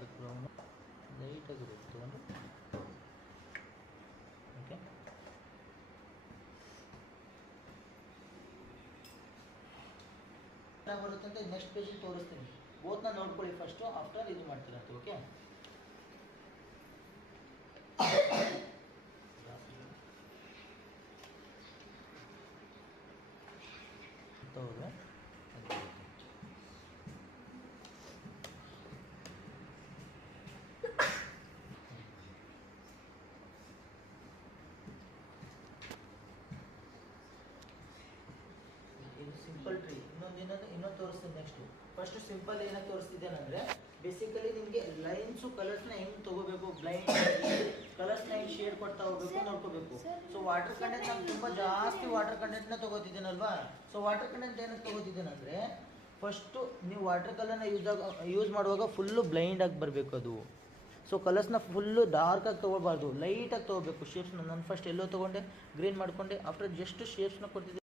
Dark brown ಲೈಟಾಗಿರುತ್ತೆ ತೊಗೊಂಡು okay. ಬರುತ್ತೆ ಅಂತ ನೆಕ್ಸ್ಟ್ ಪೇಜಿಗೆ ತೋರಿಸ್ತೀನಿ. ಬೋತ್ನ ನೋಡ್ಕೊಳ್ಳಿ ಫಸ್ಟು, ಆಫ್ಟರ್ ಇದು ಮಾಡ್ತೀರಂತೆ. ಓಕೆ, ಹೌದು. ಇದು ಸಿಂಪಲ್ ಟ್ರೀ. ಇನ್ನೊಂದು ತೋರಿಸ್ತೀನಿ ನೆಕ್ಸ್ಟು. ಫಸ್ಟ್ ಸಿಂಪಲ್ ಏನಾಗಿ ತೋರಿಸ್ತಿದ್ದೇನೆ ಅಂದರೆ, ಬೇಸಿಕಲಿ ನಿಮಗೆ ಲೈನ್ಸು ಕಲರ್ಸ್ನ ಹೆಂಗೆ ತೊಗೋಬೇಕು, ಬ್ಲೈಂಡ್ ಕಲರ್ಸ್ನ ಹೆಂಗೆ ಶೇಡ್ ಕೊಡ್ತಾ ಹೋಗ್ಬೇಕು ನೋಡ್ಕೋಬೇಕು. ಸೊ ವಾಟರ್ ಕಂಟೆಂಟ್ ನಾನು ತುಂಬ ಜಾಸ್ತಿ ವಾಟರ್ ಕಂಟೆಂಟ್ನ ತೊಗೋತಿದ್ದೀನಲ್ವಾ. ಸೊ ವಾಟರ್ ಕಂಟೆಂಟ್ ಏನಕ್ಕೆ ತೊಗೋತಿದ್ದೇನೆಂದರೆ, ಫಸ್ಟು ನೀವು ವಾಟರ್ ಕಲರ್ನ ಯೂಸ್ ಮಾಡುವಾಗ ಫುಲ್ಲು ಬ್ಲೈಂಡ್ ಆಗಿ ಬರಬೇಕು ಅದು. ಸೊ ಕಲರ್ಸ್ನ ಫುಲ್ಲು ಡಾರ್ಕಾಗಿ ತೊಗೋಬಾರ್ದು, ಲೈಟಾಗಿ ತೊಗೋಬೇಕು ಶೇಪ್ಸ್ನ. ನಾನು ಫಸ್ಟ್ ಎಲ್ಲೋ ತೊಗೊಂಡೆ, ಗ್ರೀನ್ ಮಾಡಿಕೊಂಡೆ, ಆಫ್ಟರ್ ಜಸ್ಟ್ ಶೇಪ್ಸ್ನ ಕೊಡ್ತಿದ್ದೆ.